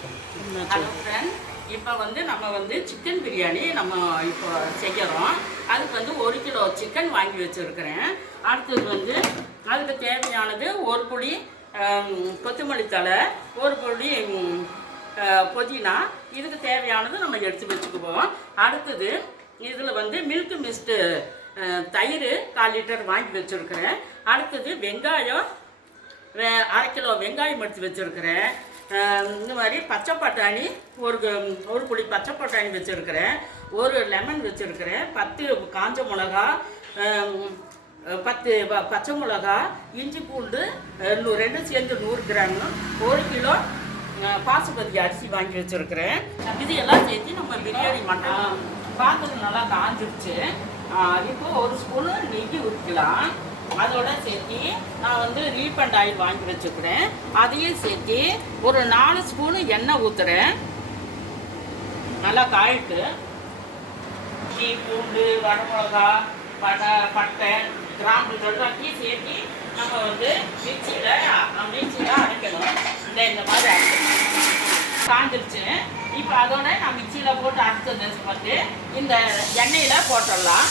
Hello friend, இப்போ நம்ம chicken biryani நம்ம இப்போ செய்கிறோம். அதுக்கு 1 கிலோ சிக்கன் வாங்கி வச்சுருக்கிறேன். அடுத்தது அதுக்கு தேவையானது 1 புடி கொத்தமல்லி தழை, 1 புடி புதினா. இதுக்கு தேவையானது நம்ம எடுத்து வச்சுக்குவோம். அடுத்தது இதில் மில்க் மிஸ்ட்டு தயிர் 1/4 லிட்டர் வாங்கி வச்சுருக்கிறேன். அடுத்தது வெங்காயம் 1/2 கிலோ வெங்காயம் எடுத்து வச்சுருக்கிறேன். இந்த மாதிரி பச்சை பட்டாணி ஒரு புளி பச்சை பட்டாணி வச்சுருக்கிறேன். 1 லெமன் வச்சுருக்கிறேன். 10 காஞ்ச மிளகா, 10 பச்சை மிளகா, இஞ்சி பூண்டு 2 சேர்ந்து 100 கிராம், 1 கிலோ பாசுபதி அரிசி வாங்கி வச்சுருக்கிறேன். இது எல்லாம் சேர்த்து நம்ம பிரியாணி பண்ணலாம். பாத்திரம் நல்லா காஞ்சிருச்சு. இப்போ 1 ஸ்பூனு நெய் ஊற்றிக்கலாம். அதோட சேர்த்து நான் ரீஃபண்ட் ஆயில் வாங்கி வச்சுக்கிறேன். அதையும் சேர்த்து ஒரு 4 ஸ்பூனு எண்ணெய் ஊற்றுறேன். நல்லா காயிட்டு இஞ்சி பூண்டு வரமிளகா பட்டை கிராம்பு எல்லாத்தையும் சேர்த்து நம்ம மிக்சியில் அரைக்கணும். இந்த மாதிரி அரைக்கணும். காஞ்சிருச்சு. இப்போ அதோட நான் மிக்சியில் போட்டு அரைச்சது இந்த எண்ணெயில் போட்டுடலாம்.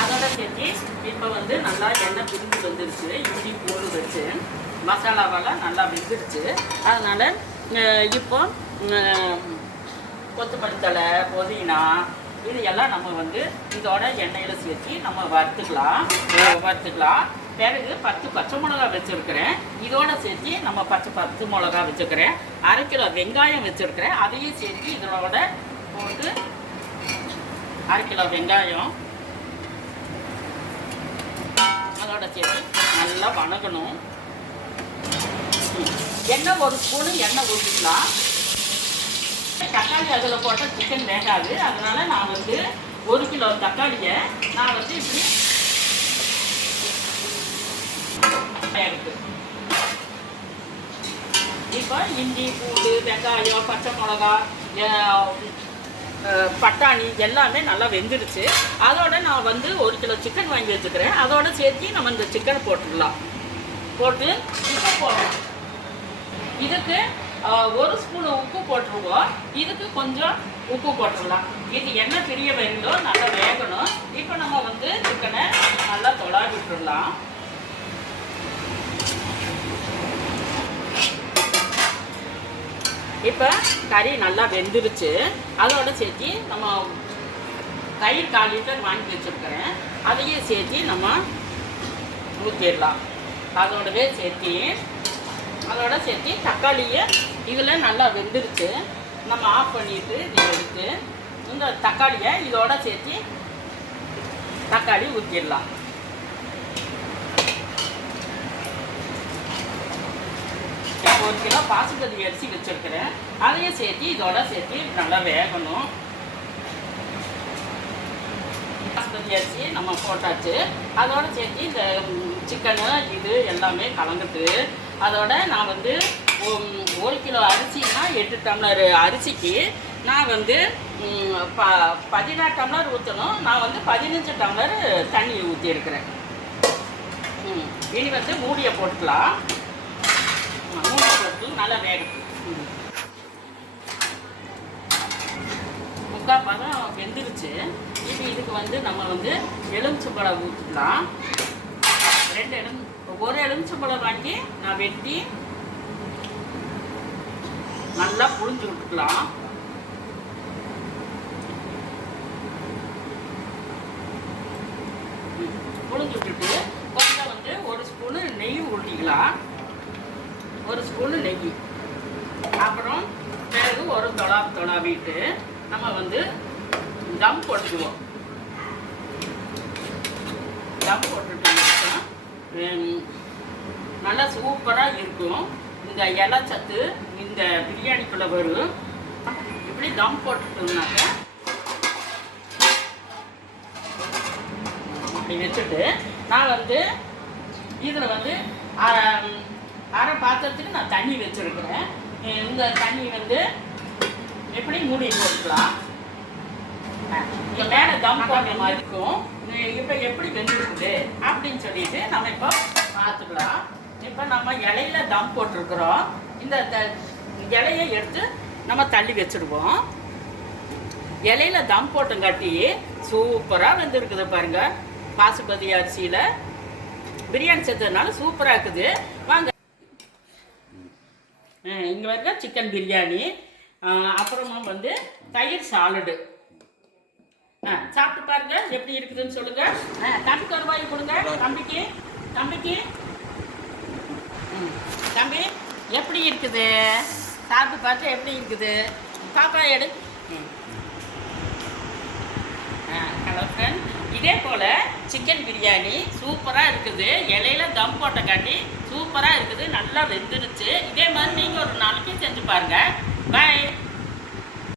அதோட சேர்த்து இப்போ நல்லா எண்ணெய் பிரிஞ்சு வந்துருச்சு. இஞ்சி பூண்டு வச்சு மசாலாவெல்லாம் நல்லா வெந்துருச்சு. அதனால் இப்போ கொத்தமல்லி தழை, புதினா இது எல்லாம் நம்ம இதோட எண்ணெயில் சேர்த்து நம்ம வறுத்துக்கலாம். பிறகு 10 பச்சை மிளகா வச்சுருக்கிறேன். இதோட சேர்த்து நம்ம பச்சை மிளகா வச்சுருக்கிறேன். 1/2 கிலோ வெங்காயம் வச்சுருக்கிறேன். அதையும் சேர்த்து இதோட போட்டு 1/2 கிலோ வெங்காயம் அதோட சேர்த்து நல்லா வணக்கணும். எண்ணெய் 1 ஸ்பூனு எண்ணெய் ஊற்றிக்கலாம். தக்காளி அதில் போட்டால் சிக்கன் வேகாது. அதனால நான் 1 கிலோ தக்காளியை நான் இப்படி இருக்கு. இப்போ இஞ்சி பூண்டு வெங்காயம் பச்சை மிளகா பட்டாணி எல்லாமே நல்லா வெந்துடுச்சு. அதோட நான் 1 கிலோ சிக்கன் வாங்கி வச்சுக்கிறேன். அதோட சேர்த்து நம்ம இந்த சிக்கனை போட்டுடலாம். போட்டு உப்பு போடணும். இதுக்கு 1 ஸ்பூன் உப்பு போட்டுருவோம். இதுக்கு கொஞ்சம் உப்பு போட்டுடலாம். இது என்ன பிரிய வேணும், நல்லா வேகணும். இப்போ நம்ம சிக்கனை நல்லா தொலாவி விட்டுடலாம். இப்போ கறி நல்லா வெந்துருச்சு. அதோட சேர்த்து நம்ம தயிர் 1/4 லிட்டர் வாங்கி வச்சுருக்கிறேன். அதையே சேர்த்து நம்ம ஊற்றிடலாம். அதோடவே அதோட சேர்த்து தக்காளியை இதில் நல்லா வெந்துருச்சு. நம்ம ஆஃப் பண்ணிட்டு இதை எடுத்து இந்த தக்காளியை இதோட சேர்த்து தக்காளி ஊற்றிடலாம். இப்போ 1 கிலோ பாசுபதி அரிசி வச்சுருக்கிறேன். அதையும் சேர்த்து இதோட சேர்த்து நல்லா வேகணும். பாசுபதி அரிசி நம்ம போட்டாச்சு. அதோட சேர்த்து இந்த சிக்கனு இது எல்லாமே கலந்துட்டு அதோட நான் 1 கிலோ அரிசின்னா 8 டம்ளர் அரிசிக்கு நான் 16 டம்ளர் ஊற்றணும். நான் 15 டம்ளர் தண்ணி ஊற்றிருக்கிறேன். இனி மூடியை போட்டுக்கலாம். மூடியை போட்டு நல்லா வேகணும். 3/4 பதம் வெந்துருச்சு. இப்போ இதுக்கு நம்ம எலுமிச்சம்பழம் ஊற்றிக்கலாம். 1 எலுமிச்சம்பழம் வாங்கி நான் வெட்டி நல்லா புழிஞ்சு விட்டுக்கலாம். புழிஞ்சு விட்டுட்டு கொஞ்சம் 1 ஸ்பூனு நெய் ஊற்றிக்கலாம். 1 ஸ்பூனு நெய். அப்புறம் பிறகு ஒரு தொலாவிட்டு நம்ம தம் போட்டுக்குவோம். தம் போட்டுட்டு நல்லா சூப்பராக இருக்கும். இந்த இலை சத்து இந்த பிரியாணிக்குள்ளே வரும். இப்படி தம் போட்டுட்டோம்னாக்க இப்படி வச்சுட்டு நான் இதில் அரை பாத்திரத்துக்கு நான் தண்ணி வச்சுருக்கிறேன். இந்த தண்ணி எப்படி மூடி போட்டுக்கலாம். இங்கே மேலே தம் போடுற மாதிரி இருக்கும். இப்போ எப்படி வெந்திருக்குது அப்படின்னு சொல்லிட்டு நம்ம இப்போ பார்த்துக்கலாம். இப்போ நம்ம இலையில தம் போட்டிருக்கிறோம். இந்த இலையை எடுத்து நம்ம தள்ளி வச்சுடுவோம். இலையில தம் போட்டங்காட்டி சூப்பராக வெந்திருக்குது பாருங்க. பாசுபதி அரிசியில் பிரியாணி செஞ்சதுனால சூப்பராக இருக்குது. வாங்க, இங்கே வரைக்க சிக்கன் பிரியாணி, அப்புறமா வந்து தயிர் சாலடு. சாப்பிட்டு பாருங்க எப்படி இருக்குதுன்னு சொல்லுங்க. தம்பி கருவாய் கொடுங்க தம்பிக்கு. தம்பிக்கு தம்பி எப்படி இருக்குது சாப்பிட்டு பார்த்து எப்படி இருக்குது பாப்பா எடு. ஹலோ ஃப்ரெண்ட், இதே போல் சிக்கன் பிரியாணி சூப்பராக இருக்குது. இலையில தம் போட்ட காட்டி சூப்பராக இருக்குது. நல்லா வெந்துருச்சு. இதே மாதிரி நீங்கள் ஒரு நாளைக்கு செஞ்சு பாருங்கள். பாய்.